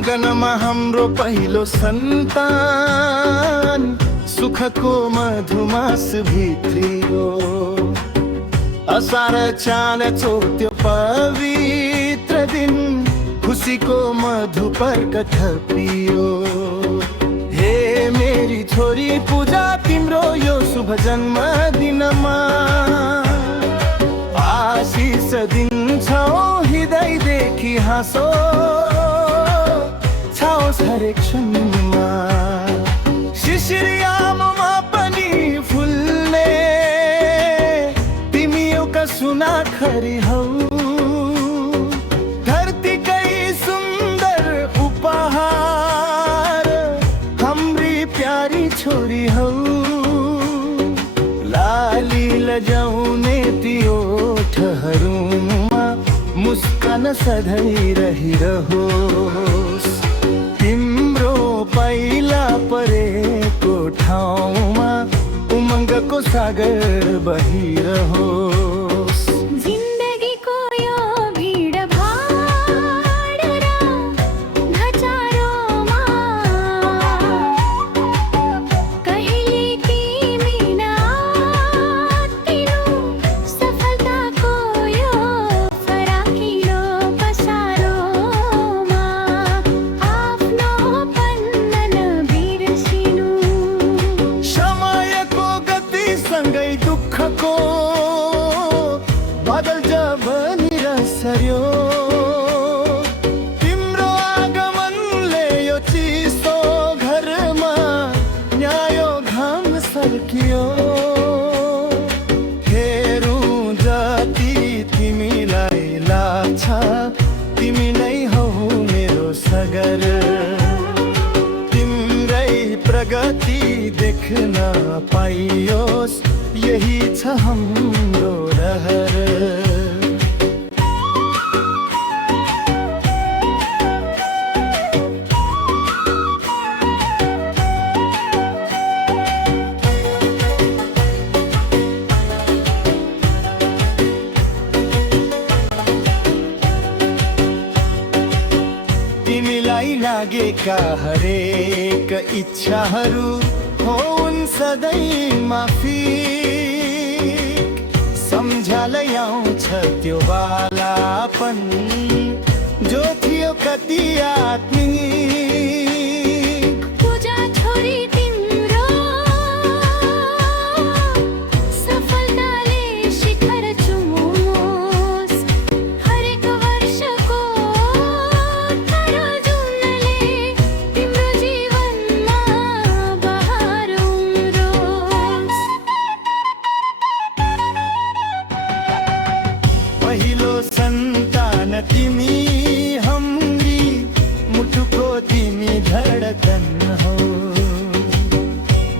आँगनमा हाम्रो पहिलो सन्तान सुखको मधुमास भित्रियो। असार चान चोत्यो पवित्र दिन खुसीको मधुपर्क थपियो। हे मेरी छोरी पूजा तिम्रो यो शुभ जन्मदिनमा आशिष दिन्छौ हृदयदेखि हाँसो छाओस् हरेक क्षणमा। शिशिरियाममा पनि फुल्ने तिमी एउटा सुनाखरी हौ। धरतीकै सुन्दर उपहार हाम्री प्यारी छोरी हौ। लाली लजाउने त्यो ओठहरूमा मुस्कान सधैँ रहिरहोस्। तिम्रो पाइला परेको ठाउँमा उमङ्गको सागर बहिरहोस्। जिन्दगीको यो भिडभाड र घचारोमा कहिले तिमी नआत्तिनु। सफलताको यो फराकिलो पसारोमा आफ्नोपन नबिर्सिनु। समयको गतिसँगै दुःखको बादल जब निरसर्यो। तिम्रो आगमनले यो चिसो घरमा न्यायो घाम सर्कियो। हेरौँ जति तिमीलाई लाग्छ तिमी नै हौ मेरो सगर। तिम्रै प्रगति देख्न पाइयोस् यही छ हाम्रो रहर। तिमीलाई लागेका हरेक इच्छाहरू होउन् सधैँ माफिक। सम्झालै आउँछ त्यो बालापन जो थियो कति आत्मिक। पूजा छोरी तिम्रो सफलताले शिखर चुमोस्। हरेक वर्षको तारो जुनले तिम्रो जीवनमा बहार उम्रोस्। पहिलो सन्तान तिमी हाम्री मुटुको तिमी धडकन हौ।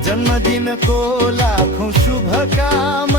जन्मदिनको लाखौँ शुभकामना